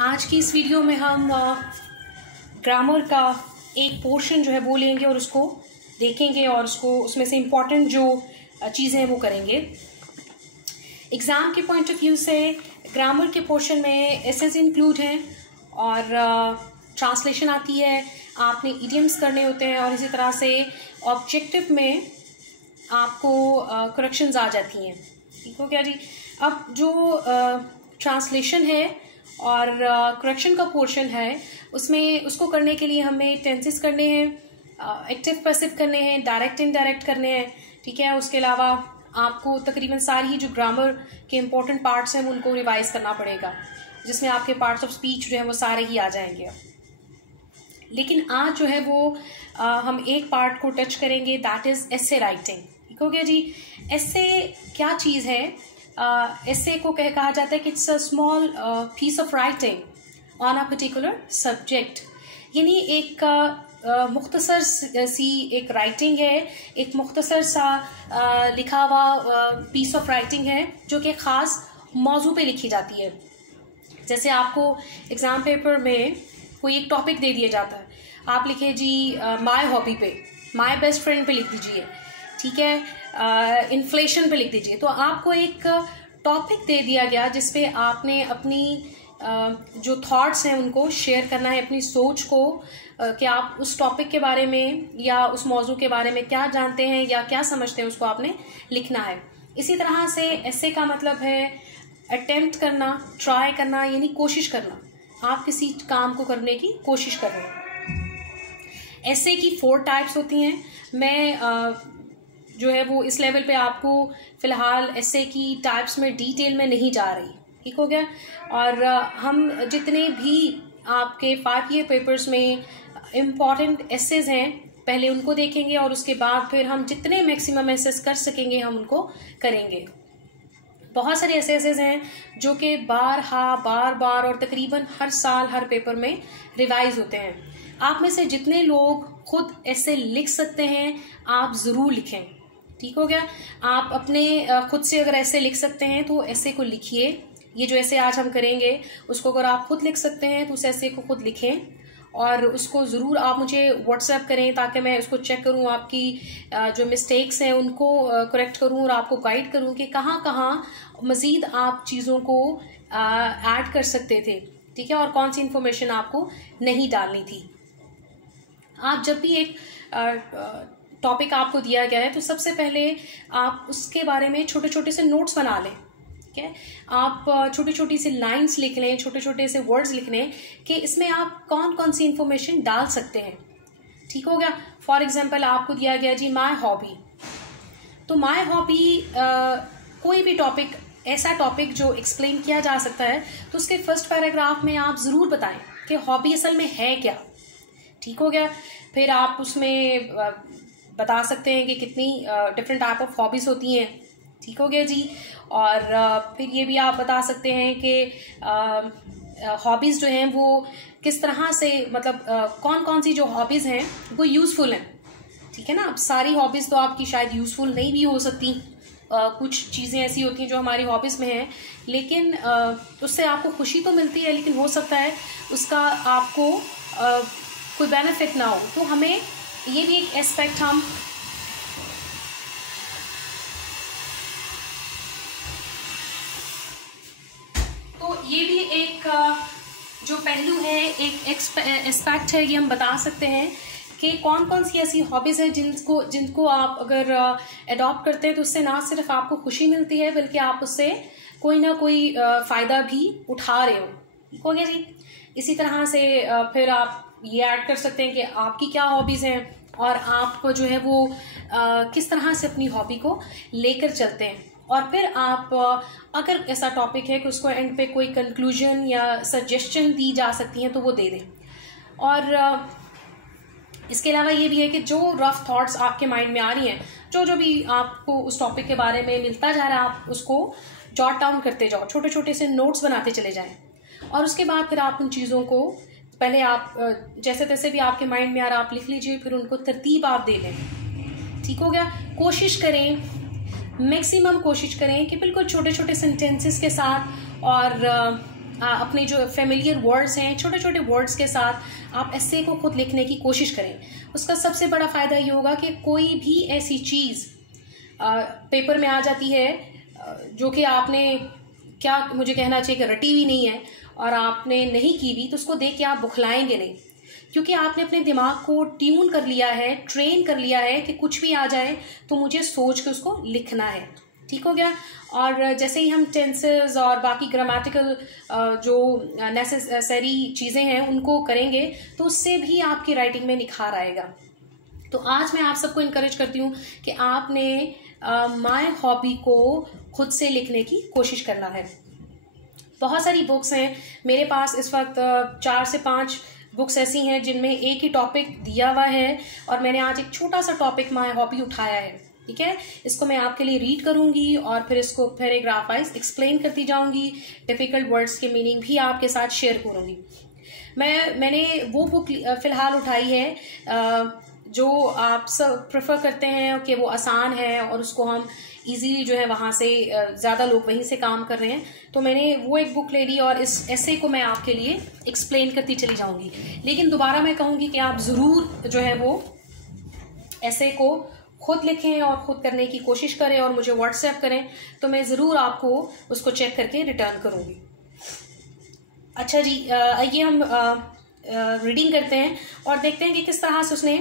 आज की इस वीडियो में हम ग्रामर का एक पोर्शन जो है वो लेंगे और उसको देखेंगे और उसमें से इम्पॉर्टेंट जो चीज़ें हैं वो करेंगे। एग्ज़ाम के पॉइंट ऑफ व्यू से ग्रामर के पोर्शन में एसेस इंक्लूड हैं और ट्रांसलेशन आती है, आपने इडियम्स करने होते हैं और इसी तरह से ऑब्जेक्टिव में आपको करेक्शंस आ जाती हैं। ठीक हो गया जी। अब जो ट्रांसलेशन है और करेक्शन का पोर्शन है उसमें उसको करने के लिए हमें टेंसेस करने हैं, एक्टिव पैसिव करने हैं, डायरेक्ट इनडायरेक्ट करने हैं। ठीक है, उसके अलावा आपको तकरीबन सारी ही जो ग्रामर के इम्पोर्टेंट पार्ट्स हैं उनको रिवाइज करना पड़ेगा, जिसमें आपके पार्ट्स ऑफ स्पीच जो है वो सारे ही आ जाएंगे। लेकिन आज जो है वो हम एक पार्ट को टच करेंगे, दैट इज एसे राइटिंग। ठीक हो गया जी। एसे क्या चीज़ है? एसे को कहा जाता है कि it's a small piece of writing on a particular subject, यानी एक मुख्तसर सी एक राइटिंग है, एक मुख्तसर सा लिखा हुआ पीस ऑफ राइटिंग है जो कि ख़ास मौजू पे लिखी जाती है। जैसे आपको एग्ज़ाम पेपर में कोई एक टॉपिक दे दिया जाता है, आप लिखे जी माय हॉबी पे, माय बेस्ट फ्रेंड पे लिख दीजिए, ठीक है, इन्फ्लेशन पे लिख दीजिए। तो आपको एक टॉपिक दे दिया गया जिसपे आपने अपनी जो थॉट्स हैं उनको शेयर करना है, अपनी सोच को कि आप उस टॉपिक के बारे में या उस मौजू के बारे में क्या जानते हैं या क्या समझते हैं, उसको आपने लिखना है। इसी तरह से एसे का मतलब है अटेम्प्ट करना, ट्राई करना, यानी कोशिश करना, आप किसी काम को करने की कोशिश कर रहे हैं। एसे की 4 टाइप्स होती हैं। मैं जो है वो इस लेवल पे आपको फिलहाल एसे की टाइप्स में डिटेल में नहीं जा रही। ठीक हो गया। और हम जितने भी आपके 5 ईयर पेपर्स में इम्पॉर्टेंट एसेज हैं पहले उनको देखेंगे और उसके बाद फिर हम जितने मैक्सिमम एसेज कर सकेंगे हम उनको करेंगे। बहुत सारे ऐसे एसेज हैं जो कि बार बार और तकरीबन हर साल हर पेपर में रिवाइज होते हैं। आप में से जितने लोग खुद ऐसे लिख सकते हैं आप ज़रूर लिखें। ठीक हो गया। आप अपने खुद से अगर ऐसे लिख सकते हैं तो ऐसे को लिखिए। ये जो ऐसे आज हम करेंगे उसको अगर आप खुद लिख सकते हैं तो उस ऐसे को खुद लिखें और उसको ज़रूर आप मुझे व्हाट्सएप करें ताकि मैं उसको चेक करूं, आपकी जो मिस्टेक्स हैं उनको करेक्ट करूं और आपको गाइड करूं कि कहाँ कहाँ मज़ीद आप चीज़ों को ऐड कर सकते थे। ठीक है, और कौन सी इन्फॉर्मेशन आपको नहीं डालनी थी। आप जब भी एक टॉपिक आपको दिया गया है तो सबसे पहले आप उसके बारे में छोटे छोटे से नोट्स बना लें। ठीक है, आप छोटी छोटी सी लाइंस लिख लें, छोटे छोटे से वर्ड्स लिख लें कि इसमें आप कौन कौन सी इंफॉर्मेशन डाल सकते हैं। ठीक हो गया। फॉर एग्जांपल आपको दिया गया जी माय हॉबी, तो माय हॉबी कोई भी टॉपिक, ऐसा टॉपिक जो एक्सप्लेन किया जा सकता है तो उसके फर्स्ट पैराग्राफ में आप ज़रूर बताएं कि हॉबी असल में है क्या। ठीक हो गया। फिर आप उसमें बता सकते हैं कि कितनी डिफरेंट टाइप ऑफ हॉबीज़ होती हैं। ठीक हो गया जी। और फिर ये भी आप बता सकते हैं कि हॉबीज़ जो हैं वो किस तरह से, मतलब कौन कौन सी जो हॉबीज़ हैं वो यूज़फुल हैं। ठीक है ना। अब सारी हॉबीज़ तो आपकी शायद यूज़फुल नहीं भी हो सकती, कुछ चीज़ें ऐसी होती हैं जो हमारी हॉबीज़ में हैं लेकिन उससे आपको खुशी तो मिलती है लेकिन हो सकता है उसका आपको कोई बेनिफिट ना हो। तो हमें ये भी एक एस्पेक्ट हम ये भी एक जो पहलू है, एक एस्पेक्ट है, ये हम बता सकते हैं कि कौन कौन सी ऐसी हॉबीज़ हैं जिनको आप अगर अडॉप्ट करते हैं तो उससे ना सिर्फ आपको खुशी मिलती है बल्कि आप उससे कोई ना कोई फ़ायदा भी उठा रहे हो। ठीक हो गया जी। इसी तरह से फिर आप ये ऐड कर सकते हैं कि आपकी क्या हॉबीज़ हैं और आप जो है वो किस तरह से अपनी हॉबी को लेकर चलते हैं। और फिर आप अगर ऐसा टॉपिक है कि उसको एंड पे कोई कंक्लूजन या सजेशन दी जा सकती हैं तो वो दे दें। और इसके अलावा ये भी है कि जो रफ थॉट्स आपके माइंड में आ रही हैं, जो भी आपको उस टॉपिक के बारे में मिलता जा रहा है, आप उसको जॉट डाउन करते जाओ, छोटे छोटे से नोट्स बनाते चले जाएं। और उसके बाद फिर आप उन चीज़ों को पहले आप जैसे तैसे भी आपके माइंड में आ रहा आप लिख लीजिए, फिर उनको तरतीब आप दे लें। ठीक हो गया। कोशिश करें, मैक्सिमम कोशिश करें कि बिल्कुल छोटे छोटे सेंटेंसेस के साथ और अपने जो फेमिलियर वर्ड्स हैं, छोटे छोटे वर्ड्स के साथ आप ऐसे को खुद लिखने की कोशिश करें। उसका सबसे बड़ा फायदा ये होगा कि कोई भी ऐसी चीज़ पेपर में आ जाती है जो कि आपने, क्या मुझे कहना चाहिए कि रटी हुई नहीं है और आपने नहीं की भी, तो उसको देख के आप बुखलाएंगे नहीं, क्योंकि आपने अपने दिमाग को ट्यून कर लिया है, ट्रेन कर लिया है कि कुछ भी आ जाए तो मुझे सोच के उसको लिखना है। ठीक हो गया। और जैसे ही हम टेंसेस और बाकी ग्रामेटिकल जो नेसेसरी चीज़ें हैं उनको करेंगे तो उससे भी आपकी राइटिंग में निखार आएगा। तो आज मैं आप सबको इनकरेज करती हूँ कि आपने माय हॉबी को खुद से लिखने की कोशिश करना है। बहुत सारी बुक्स हैं मेरे पास इस वक्त, 4 से 5 बुक्स ऐसी हैं जिनमें एक ही टॉपिक दिया हुआ है और मैंने आज एक छोटा सा टॉपिक माय हॉबी उठाया है। ठीक है, इसको मैं आपके लिए रीड करूंगी और फिर इसको पैराग्राफ वाइज एक्सप्लेन करती जाऊंगी, डिफिकल्ट वर्ड्स के मीनिंग भी आपके साथ शेयर करूंगी। मैंने वो बुक फिलहाल उठाई है जो आप सब प्रेफर करते हैं कि वो आसान है और उसको हम इजीली जो है वहाँ से ज़्यादा लोग वहीं से काम कर रहे हैं, तो मैंने वो एक बुक ले ली और इस ऐसे को मैं आपके लिए एक्सप्लेन करती चली जाऊंगी। लेकिन दोबारा मैं कहूँगी कि आप ज़रूर जो है वो ऐसे को खुद लिखें और खुद करने की कोशिश करें और मुझे व्हाट्सएप करें, तो मैं ज़रूर आपको उसको चेक करके रिटर्न करूँगी। अच्छा जी, आइए हम रीडिंग करते हैं और देखते हैं कि किस तरह से उसने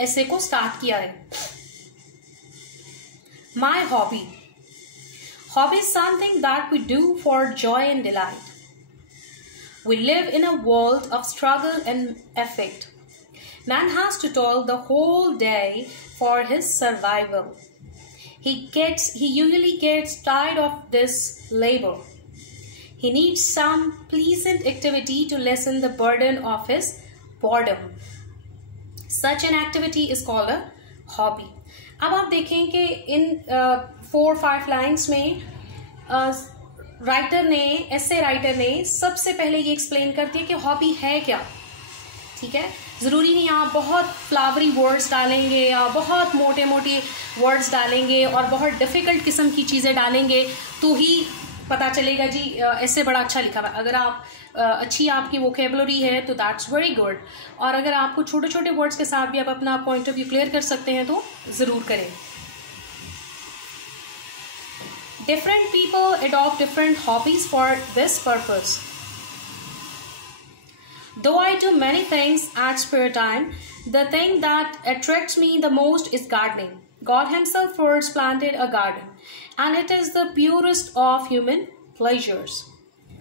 ऐसे को स्टार्ट किया है। My hobby. Hobby is something that we do for joy and delight. We live in a world of struggle and effort. Man has to toil the whole day for his survival. He usually gets tired of this labor. He needs some pleasant activity to lessen the burden of his boredom. Such an activity is called a hobby. अब आप देखें कि इन 4-5 lines में ऐसे writer ने सबसे पहले ये एक्सप्लेन कर दिया कि हॉबी है क्या। ठीक है, ज़रूरी नहीं आप बहुत फ्लावरी वर्ड्स डालेंगे या बहुत मोटे मोटे वर्ड्स डालेंगे और बहुत डिफ़िकल्ट किस्म की चीज़ें डालेंगे तो ही पता चलेगा जी ऐसे बड़ा अच्छा लिखा हुआ। अगर आप अच्छी आपकी वोकेबुलरी है तो दैट्स वेरी गुड, और अगर आपको छोटे छोटे वर्ड्स के साथ भी आप अपना पॉइंट ऑफ व्यू क्लियर कर सकते हैं तो ज़रूर करें। Different people adopt different hobbies for this purpose. Though I do many things at spare time, the thing that attracts me the most is gardening. God himself first planted a garden, and it is the purest of human pleasures,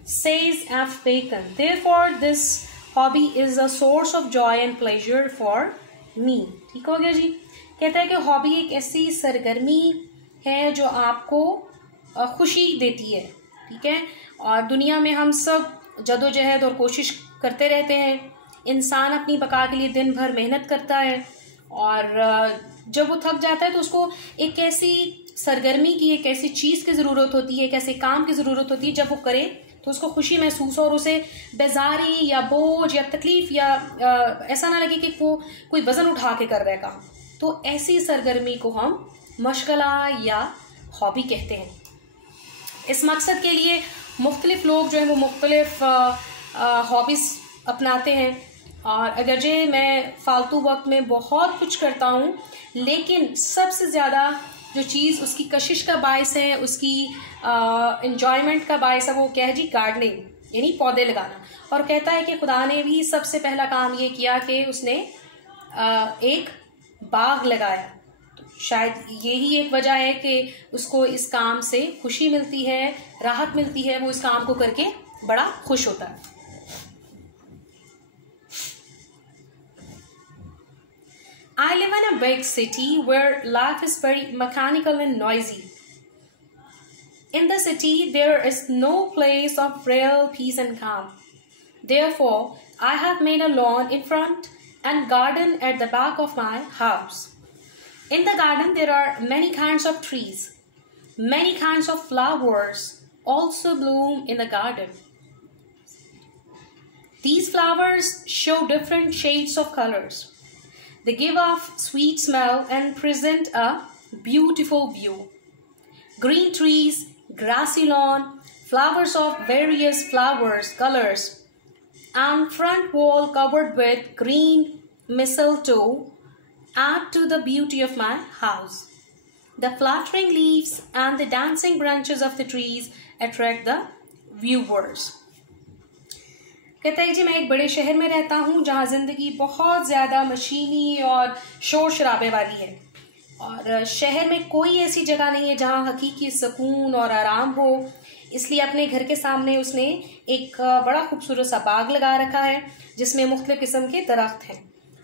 says F. Bacon. Therefore, this hobby is a source of joy and pleasure for me. ठीक हो गया जी। कहता है कि hobby एक ऐसी सरगर्मी है जो आपको खुशी देती है। ठीक है, और दुनिया में हम सब जदोजहद और कोशिश करते रहते हैं। इंसान अपनी बका के लिए दिन भर मेहनत करता है और जब वो थक जाता है तो उसको एक ऐसी सरगर्मी की, एक ऐसी चीज़ की ज़रूरत होती है, एक ऐसे काम की ज़रूरत होती है जब वो करे तो उसको खुशी महसूस हो और उसे बेजारी या बोझ या तकलीफ या ऐसा ना लगे कि वो कोई वज़न उठा के कर रहा है काम। तो ऐसी सरगर्मी को हम मशगला या हॉबी कहते हैं। इस मकसद के लिए मुख्तलिफ लोग जो है वो मुख्तलिफ हॉबीज़ अपनाते हैं, और अगरचे मैं फालतू वक्त में बहुत कुछ करता हूँ, लेकिन सबसे ज़्यादा जो चीज़ उसकी कशिश का बायस है, उसकी इंजॉयमेंट का बायस है, वो क्या है जी? गार्डनिंग, यानी पौधे लगाना। और कहता है कि खुदा ने भी सबसे पहला काम ये किया कि उसने एक बाग लगाया। तो शायद यही एक वजह है कि उसको इस काम से खुशी मिलती है, राहत मिलती है, वो इस काम को करके बड़ा खुश होता है। I live in a big city where life is very mechanical and noisy. In the city, there is no place of real peace and calm. Therefore, I have made a lawn in front and garden at the back of my house. In the garden, there are many kinds of trees. Many kinds of flowers also bloom in the garden. These flowers show different shades of colors. They give off sweet smell and present a beautiful view. Green trees, grassy lawn, flowers of various flowers, colors, and front wall covered with green mistletoe add to the beauty of my house. The fluttering leaves and the dancing branches of the trees attract the viewers. कहते हैं जी मैं एक बड़े शहर में रहता हूँ जहाँ जिंदगी बहुत ज़्यादा मशीनी और शोर शराबे वाली है, और शहर में कोई ऐसी जगह नहीं है जहाँ हकीकी सुकून और आराम हो। इसलिए अपने घर के सामने उसने एक बड़ा खूबसूरत सा बाग लगा रखा है जिसमें मुख्तलिफ किस्म के दरख्त हैं।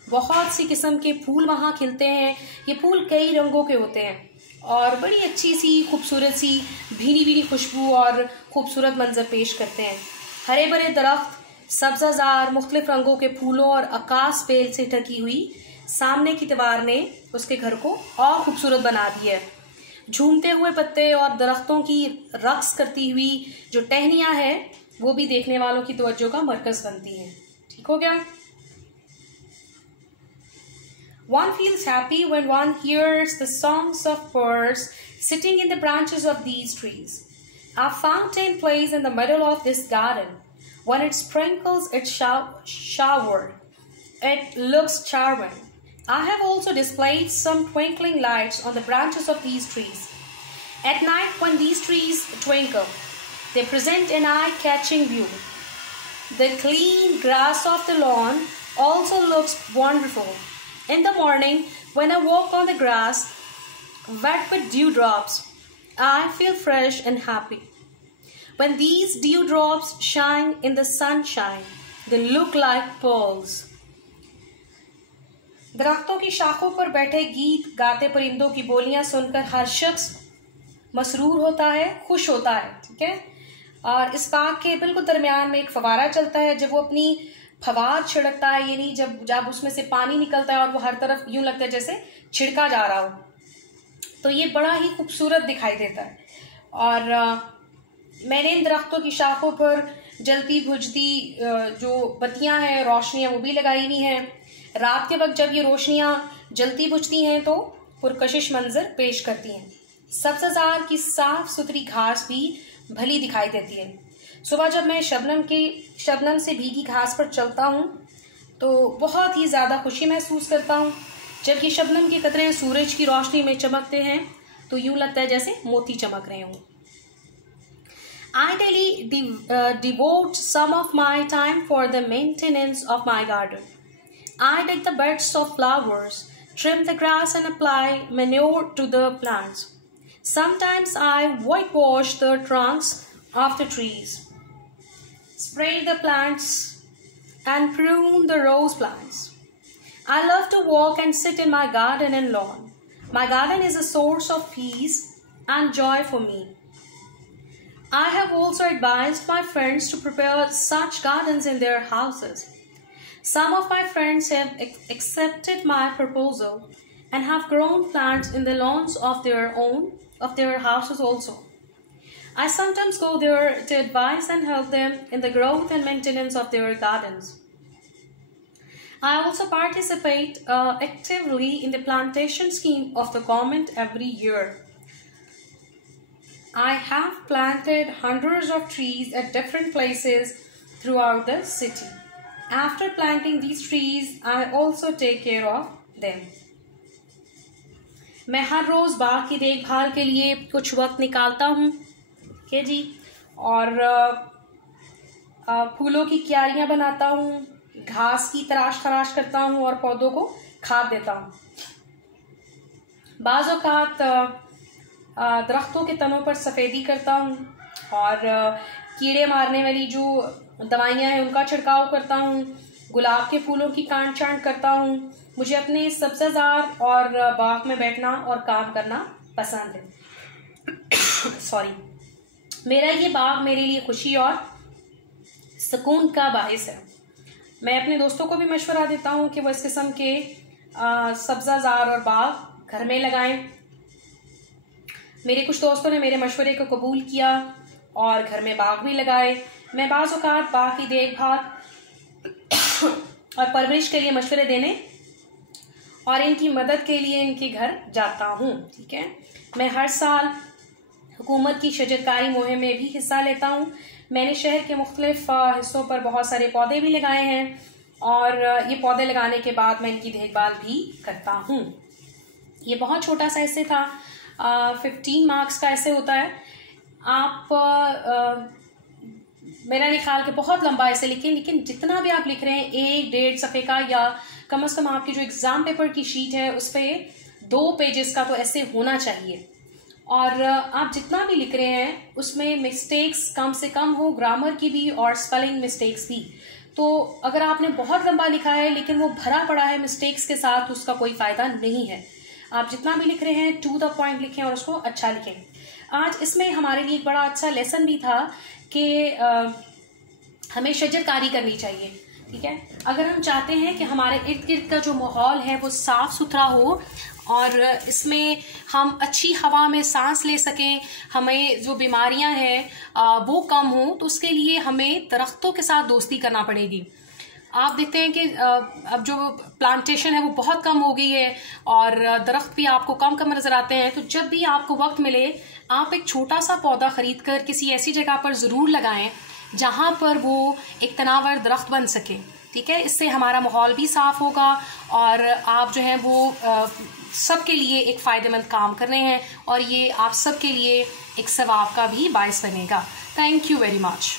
बहुत सी किस्म के फूल वहाँ खिलते हैं। ये फूल कई रंगों के होते हैं और बड़ी अच्छी सी खूबसूरत सी भीनी भीनी खुशबू और खूबसूरत मंजर पेश करते हैं। हरे भरे दरख्त, सब्जाजार मुख्तलिफ रंगों के फूलों और आकाश बेल से ढकी हुई सामने की दीवार ने उसके घर को और खूबसूरत बना दिया है। झूमते हुए पत्ते और दरख्तों की रक्स करती हुई जो टहनियाँ है वो भी देखने वालों की तवज्जो का मरकज बनती हैं। ठीक हो गया? One feels happy when one hears the songs of birds sitting in the branches of these trees. A fountain plays in the middle of this garden. When it sprinkles its shower, it looks charming. I have also displayed some twinkling lights on the branches of these trees. At night, when these trees twinkle, they present an eye-catching view. The clean grass of the lawn also looks wonderful. In the morning, when I walk on the grass, wet with dewdrops, I feel fresh and happy. When these dewdrops shine in the sunshine, they look like pearls. दरख्तों की शाखों पर बैठे गीत गाते परिंदों की बोलियां सुनकर हर शख्स मसरूर होता है, खुश होता है। ठीक है? और इस बाग के बिल्कुल दरमियान में एक फवारा चलता है। जब वो अपनी फवार छिड़कता है, यानी जब उसमें से पानी निकलता है और वो हर तरफ यूं लगता है जैसे छिड़का जा रहा हो, तो ये बड़ा ही खूबसूरत दिखाई देता है। और मैंने इन दरख्तों की शाखों पर जलती बुझती जो बत्तियां हैं, रोशनियां, वो भी लगाई हुई हैं। रात के वक्त जब ये रोशनियां जलती बुझती हैं तो पुरकशिश मंजर पेश करती हैं। सब्ज़ार की साफ सुथरी घास भी भली दिखाई देती है। सुबह जब मैं शबनम से भीगी घास पर चलता हूँ तो बहुत ही ज़्यादा खुशी महसूस करता हूँ। जब ये शबनम के कतरे सूरज की रोशनी में चमकते हैं तो यूँ लगता है जैसे मोती चमक रहे हों। I daily devote some of my time for the maintenance of my garden. I dig the beds of flowers, trim the grass and apply manure to the plants. Sometimes I whitewash the trunks of the trees, spray the plants and prune the rose plants. I love to walk and sit in my garden and lawn. My garden is a source of peace and joy for me. I have also advised my friends to prepare such gardens in their houses. Some of my friends have accepted my proposal and have grown plants in the lawns of their houses also. I sometimes go there to advise and help them in the growth and maintenance of their gardens. I also participate actively in the plantation scheme of the government every year. I have planted hundreds of trees at different places throughout the city. After planting these trees, I also take care of them. मैं हर रोज़ बाग की देखभाल के लिए कुछ वक्त निकालता हूँ, ठीक है जी, और फूलों की क्यारियाँ बनाता हूँ, घास की तराश खराश करता हूँ और पौधों को खाद देता हूँ। बाज़ औक़ात दरख्तों के तनों पर सफ़ेदी करता हूँ और कीड़े मारने वाली जो दवाइयाँ हैं उनका छिड़काव करता हूँ। गुलाब के फूलों की काट छांट करता हूँ। मुझे अपने सब्ज़ार और बाग में बैठना और काम करना पसंद है। सॉरी, मेरा ये बाग मेरे लिए खुशी और सुकून का बाहिस है। मैं अपने दोस्तों को भी मशवरा देता हूँ कि वो इस किस्म के सब्ज़ार और बाग घर में लगाएं। मेरे कुछ दोस्तों ने मेरे मशवरे को कबूल किया और घर में बाग भी लगाए। मैं बाज़ औक़ात बाग की देखभाल और परवरिश के लिए मशवरे देने और इनकी मदद के लिए इनके घर जाता हूँ। ठीक है? मैं हर साल हुकूमत की शजरकारी मुहिम में भी हिस्सा लेता हूँ। मैंने शहर के मुख्तलिफ हिस्सों पर बहुत सारे पौधे भी लगाए हैं और ये पौधे लगाने के बाद मैं इनकी देखभाल भी करता हूँ। ये बहुत छोटा सा ऐसे था, 15 मार्क्स का ऐसे होता है। आप मेरा नहीं ख्याल कि बहुत लंबा ऐसे लिखें, लेकिन जितना भी आप लिख रहे हैं 1-1.5 सफ़े का, या कम से कम आपकी जो एग्ज़ाम पेपर की शीट है उस पर 2 पेजेस का तो ऐसे होना चाहिए। और आप जितना भी लिख रहे हैं उसमें मिस्टेक्स कम से कम हो, ग्रामर की भी और स्पेलिंग मिस्टेक्स भी। तो अगर आपने बहुत लंबा लिखा है लेकिन वो भरा पड़ा है मिस्टेक्स के साथ, तो उसका कोई फ़ायदा नहीं है। आप जितना भी लिख रहे हैं टू द पॉइंट लिखें और उसको अच्छा लिखें। आज इसमें हमारे लिए एक बड़ा अच्छा लेसन भी था कि हमें शजरकारी करनी चाहिए। ठीक है, अगर हम चाहते हैं कि हमारे इर्द गिर्द का जो माहौल है वो साफ़ सुथरा हो और इसमें हम अच्छी हवा में सांस ले सकें, हमें जो बीमारियां हैं वो कम हो, तो उसके लिए हमें दरख्तों के साथ दोस्ती करना पड़ेगी। आप देखते हैं कि अब जो प्लांटेशन है वो बहुत कम हो गई है और दरख्त भी आपको कम कम नज़र आते हैं। तो जब भी आपको वक्त मिले, आप एक छोटा सा पौधा खरीद कर किसी ऐसी जगह पर ज़रूर लगाएं जहाँ पर वो एक तनावर दरख्त बन सके। ठीक है, इससे हमारा माहौल भी साफ़ होगा और आप जो है वो सबके लिए एक फ़ायदेमंद काम कर रहे हैं और ये आप सबके लिए एक सवाब का भी बायस बनेगा। Thank you very much.